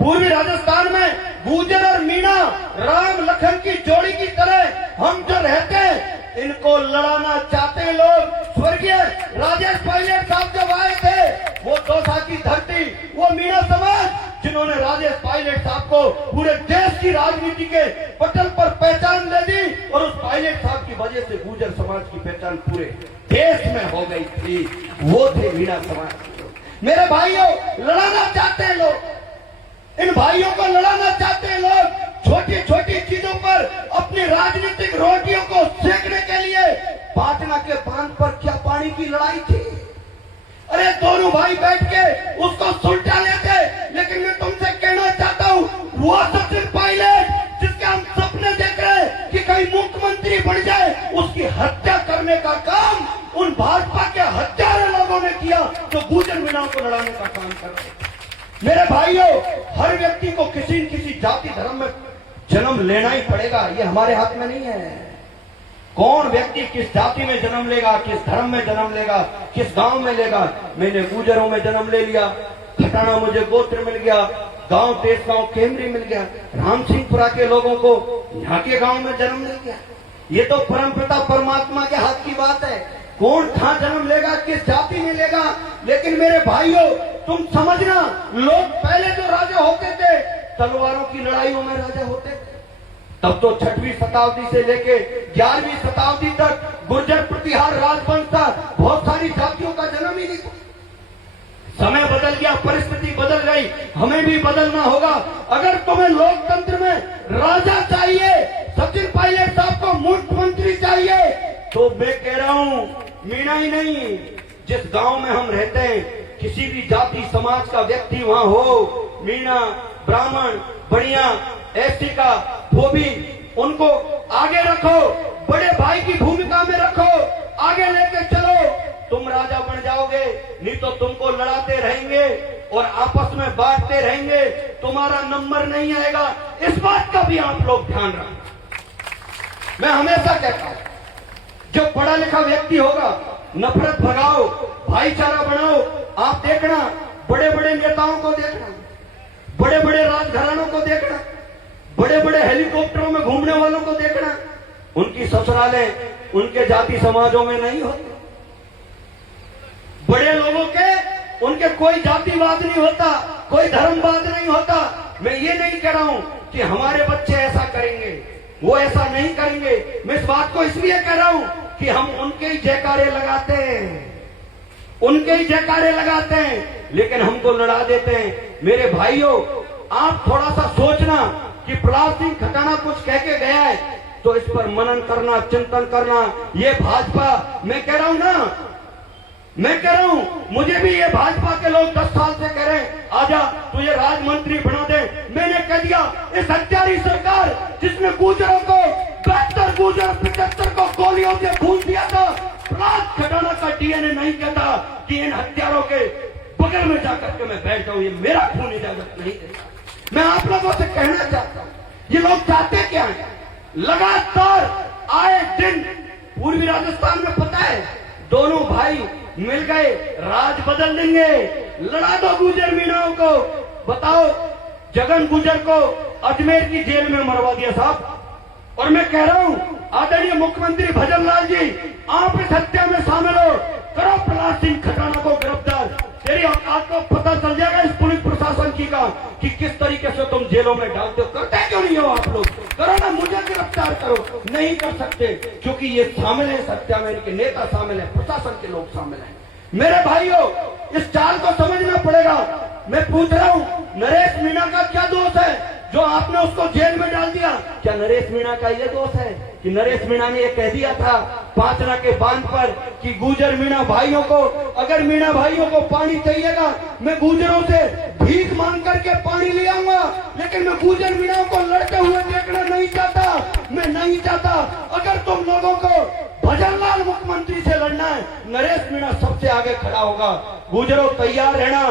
पूर्वी राजस्थान में गुर्जर और मीणा राम लखन की जोड़ी की तरह हम जो रहते हैं, इनको लड़ाना चाहते लोग। स्वर्गीय राजेश पायलट साहब जब आए थे, वो दौसा की धरती, वो मीणा समाज, जिन्होंने राजेश पायलट साहब को पूरे देश की राजनीति के पटल पर पहचान दे दी, और उस पायलट साहब की वजह से गुर्जर समाज की पहचान पूरे देश में हो गई थी। वो थे मीणा समाज के लोग। मेरे भाइयों, लड़ाना चाहते हैं लोग, इन भाइयों को लड़ाना चाहते हैं लोग। छोटी छोटी चीजों पर अपनी राजनीतिक रोटियों को सेकने के लिए पाटना के बांध पर क्या पानी की लड़ाई थी। अरे दोनों भाई बैठ के उसको सुलटा लेते। लेकिन मैं तुमसे कहना चाहता हूँ, वो सचिन पायलट जिसके हम सपने देख रहे हैं कि कहीं मुख्यमंत्री बन जाए, उसकी हत्या करने का काम उन भाजपा के हत्यारे लोगों ने किया जो गुर्जर मीणाओं को लड़ाने का काम कर रहे थे। मेरे भाइयों, हर व्यक्ति को किसी न किसी जाति धर्म में जन्म लेना ही पड़ेगा, ये हमारे हाथ में नहीं है। कौन व्यक्ति किस जाति में जन्म लेगा, किस धर्म में जन्म लेगा, किस गांव में लेगा। मैंने गुर्जरों में जन्म ले लिया, खटाना मुझे गोत्र मिल गया, गांव तेज गांव केमरी मिल गया, राम सिंहपुरा के लोगों को यहाँ के गांव में जन्म मिल गया। ये तो परमपिता परमात्मा के हाथ की बात है, कौन कहां जन्म लेगा, किस जाति में लेगा। लेकिन मेरे भाइयों, तुम समझना, लोग पहले जो राजा होते थे, तलवारों की लड़ाइयों में राजा होते थे। तब तो 6वीं शताब्दी से लेके 11वीं शताब्दी तक गुर्जर प्रतिहार राजवंश था, बहुत सारी जातियों का जन्म ही नहीं था। समय बदल गया, परिस्थिति बदल गई, हमें भी बदलना होगा। अगर तुम्हें लोकतंत्र में राजा चाहिए, सचिन पायलट साहब को मुख्यमंत्री चाहिए, तो मैं कह रहा हूं, मीणा ही नहीं, जिस गांव में हम रहते हैं, किसी भी जाति समाज का व्यक्ति वहां हो, मीणा, ब्राह्मण, बढ़िया, एसटी का, धोबी, उनको आगे रखो, बड़े भाई की भूमिका में रखो, आगे लेके चलो, तुम राजा बन जाओगे। नहीं तो तुमको लड़ाते रहेंगे और आपस में बांटते रहेंगे, तुम्हारा नंबर नहीं आएगा। इस बात का भी आप लोग ध्यान रखना। मैं हमेशा कहता हूं, जो पढ़ा लिखा व्यक्ति होगा, नफरत भगाओ, भाईचारा बनाओ। आप देखना, बड़े बड़े नेताओं को देखना, बड़े बड़े राजघरानों को देखना, बड़े बड़े हेलीकॉप्टरों में घूमने वालों को देखना, उनकी ससुरालें उनके जाति समाजों में नहीं होती। बड़े लोगों के, उनके कोई जातिवाद नहीं होता, कोई धर्मवाद नहीं होता। मैं ये नहीं कह रहा हूं कि हमारे बच्चे ऐसा करेंगे, वो ऐसा नहीं करेंगे। मैं इस बात को इसलिए कह रहा हूं कि हम उनके ही जयकारे लगाते हैं, उनके ही जयकारे लगाते हैं, लेकिन हमको लड़ा देते हैं। मेरे भाइयों, आप थोड़ा सा सोचना कि प्रहलाद सिंह खटाना कुछ कह के गया है, तो इस पर मनन करना, चिंतन करना। ये भाजपा, मैं कह रहा हूं ना, मैं कह रहा हूं, मुझे भी ये भाजपा के लोग 10 साल से कह रहे हैं, आजा तुझे राज मंत्री बना दे। मैंने कह दिया, इस हत्यारी सरकार जिसने गुर्जरों को 72 गुर्जर 75 को गोलियों से खून दिया था, प्रहलाद खटाना का डीएनए नहीं कहता कि इन हत्यारों के बगल में जाकर के मैं बैठ जाऊं, ये मेरा खून इजाजत नहीं देता। मैं आप लोगों से कहना चाहता हूं, ये लोग चाहते क्या है? लगातार आए दिन पूर्वी राजस्थान में पता है, दोनों भाई मिल गए, राज बदल देंगे, लड़ा दो गुर्जर मीणाओं को। बताओ, जगन गुर्जर को अजमेर की जेल में मरवा दिया साहब। और मैं कह रहा हूं, आदरणीय मुख्यमंत्री भजन लाल जी, आप इस हत्या में शामिल हो, करो प्रहलाद सिंह खटाना को गिरफ्तार। तेरी औकात को पता चल जाएगा इस पुलिस प्रशासन की का कि किस तरीके से तुम जेलों में डालते हो। करते क्यों नहीं हो आप लोग? करो ना, मुझे गिरफ्तार करो। नहीं कर सकते क्योंकि ये शामिल है इस हत्या में, इनके नेता शामिल है, प्रशासन के लोग शामिल हैं। मेरे भाइयों, इस चाल को समझना पड़ेगा। मैं पूछ रहा हूं, नरेश मीणा का क्या दोष है जो आपने उसको जेल में डाल दिया? क्या नरेश मीणा का ये दोष है कि नरेश मीणा ने ये कह दिया था पाटना के बांध पर कि गुर्जर मीणा भाइयों को, अगर मीणा भाइयों को पानी चाहिएगा, मैं गुर्जरों से भीख मांग करके पानी ले आऊंगा, लेकिन मैं गुर्जर मीणाओं को लड़ते हुए देखना नहीं चाहता। मैं नहीं चाहता। अगर तुम लोगों को भजन लाल मुख्यमंत्री से लड़ना है, नरेश मीणा सबसे आगे खड़ा होगा। गुर्जरों तैयार रहना।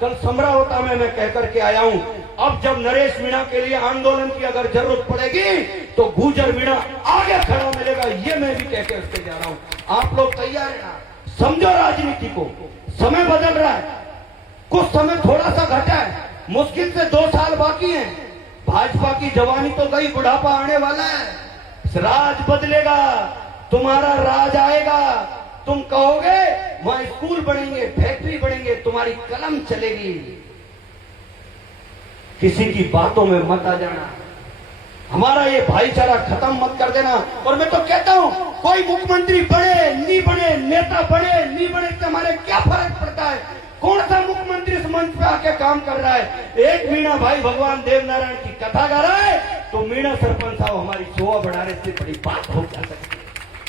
कल समरावता में मैं कह करके आया हूं, अब जब नरेश मीणा के लिए आंदोलन की अगर जरूरत पड़ेगी तो गुर्जर मीणा आगे खड़ा मिलेगा, ये मैं भी कह के उससे जा रहा हूं। आप लोग तैयार रहना। समझो राजनीति को, समय बदल रहा है, कुछ समय थोड़ा सा घटा है, मुश्किल से 2 साल बाकी हैं। भाजपा की जवानी तो गई, बुढ़ापा आने वाला है। राज बदलेगा, तुम्हारा राज आएगा। तुम कहोगे वहां स्कूल बनेंगे, फैक्ट्री बनेंगे, तुम्हारी कलम चलेगी। किसी की बातों में मत आ जाना। हमारा ये भाईचारा खत्म मत कर देना। और मैं तो कहता हूं, कोई मुख्यमंत्री बने नहीं बने, नेता बने नहीं बने, तो हमारे क्या फर्क पड़ता है? कौन सा मुख्यमंत्री इस मंच पे आके काम कर रहा है? एक मीणा भाई भगवान देवनारायण की कथा गा रहा है, तो मीणा सरपंच साहब हमारी शोभा बढ़ाने से बड़ी बात हो जा सकती है।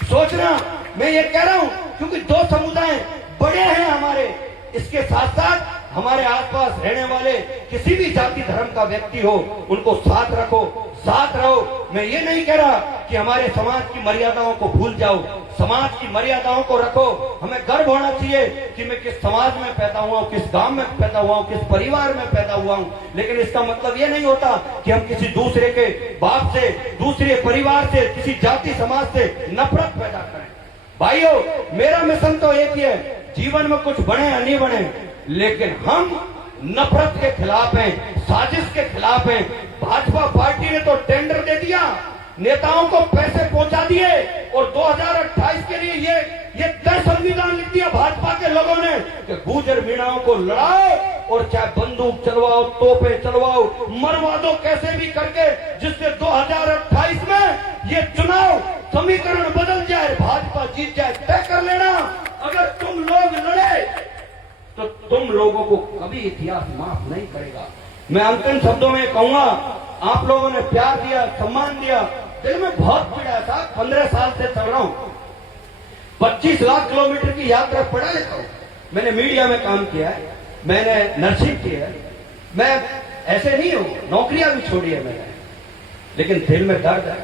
सोचना, मैं ये कह रहा हूं क्योंकि 2 समुदाय बड़े हैं हमारे। इसके साथ साथ हमारे आसपास रहने वाले किसी भी जाति धर्म का व्यक्ति हो, उनको साथ रखो, साथ रहो। मैं ये नहीं कह रहा कि हमारे समाज की मर्यादाओं को भूल जाओ, समाज की मर्यादाओं को रखो। हमें गर्व होना चाहिए कि मैं किस समाज में पैदा हुआ हूं, किस गांव में पैदा हुआ हूं, किस परिवार में पैदा हुआ हूं। लेकिन इसका मतलब ये नहीं होता कि हम किसी दूसरे के बाप से, दूसरे परिवार से, किसी जाति समाज से नफरत पैदा करें। भाइयों, मेरा मिशन तो एक ही है, जीवन में कुछ बने या नहीं बने, लेकिन हम नफरत के खिलाफ हैं, साजिश के खिलाफ हैं। भाजपा पार्टी ने तो टेंडर दे दिया, नेताओं को पैसे पहुंचा दिए और 2028 के लिए ये तय संविधान लिख दिया भाजपा के लोगों ने कि गुर्जर मीणाओं को लड़ाओ और चाहे बंदूक चलवाओ, तोपे चलवाओ, मरवा दो कैसे भी करके, जिससे 2028 में ये चुनाव समीकरण बदल जाए, भाजपा जीत जाए। तय कर लेना, अगर तुम लोग लड़े तो तुम लोगों को कभी इतिहास माफ नहीं करेगा। मैं अंतिम शब्दों में कहूंगा, आप लोगों ने प्यार दिया, सम्मान दिया, दिल में बहुत पीड़ा था। 15 साल से चल रहा हूं, 25 लाख किलोमीटर की यात्रा पड़ा लेता हूं। मैंने मीडिया में काम किया है, मैंने नर्सिंग की है, मैं ऐसे नहीं हूं, नौकरियां भी छोड़ी है मैंने, लेकिन दिल में दर्द है।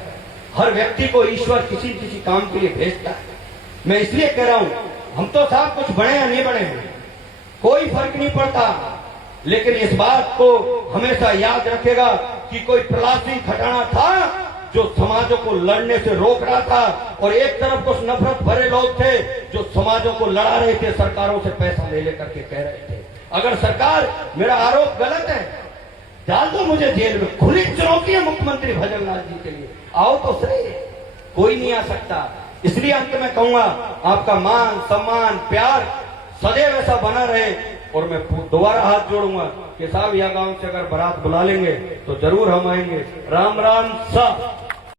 हर व्यक्ति को ईश्वर किसी न किसी काम के लिए भेजता है। मैं इसलिए कह रहा हूं, हम तो साहब कुछ बने या नहीं बने हैं, कोई फर्क नहीं पड़ता, लेकिन इस बात को हमेशा याद रखेगा कि कोई प्रहलाद सिंह खटाना था जो समाजों को लड़ने से रोक रहा था, और एक तरफ कुछ नफरत भरे लोग थे जो समाजों को लड़ा रहे थे, सरकारों से पैसा ले लेकर के कह रहे थे। अगर सरकार, मेरा आरोप गलत है, डाल दो मुझे जेल में। खुली चुनौती है मुख्यमंत्री भजनलाल जी के लिए, आओ तो सही, कोई नहीं आ सकता। इसलिए अंत में कहूंगा, आपका मान सम्मान प्यार सदैव ऐसा बना रहे। और मैं दोबारा हाथ जोड़ूंगा कि साहब यह गांव से अगर बारात बुला लेंगे तो जरूर हम आएंगे। राम राम साहब।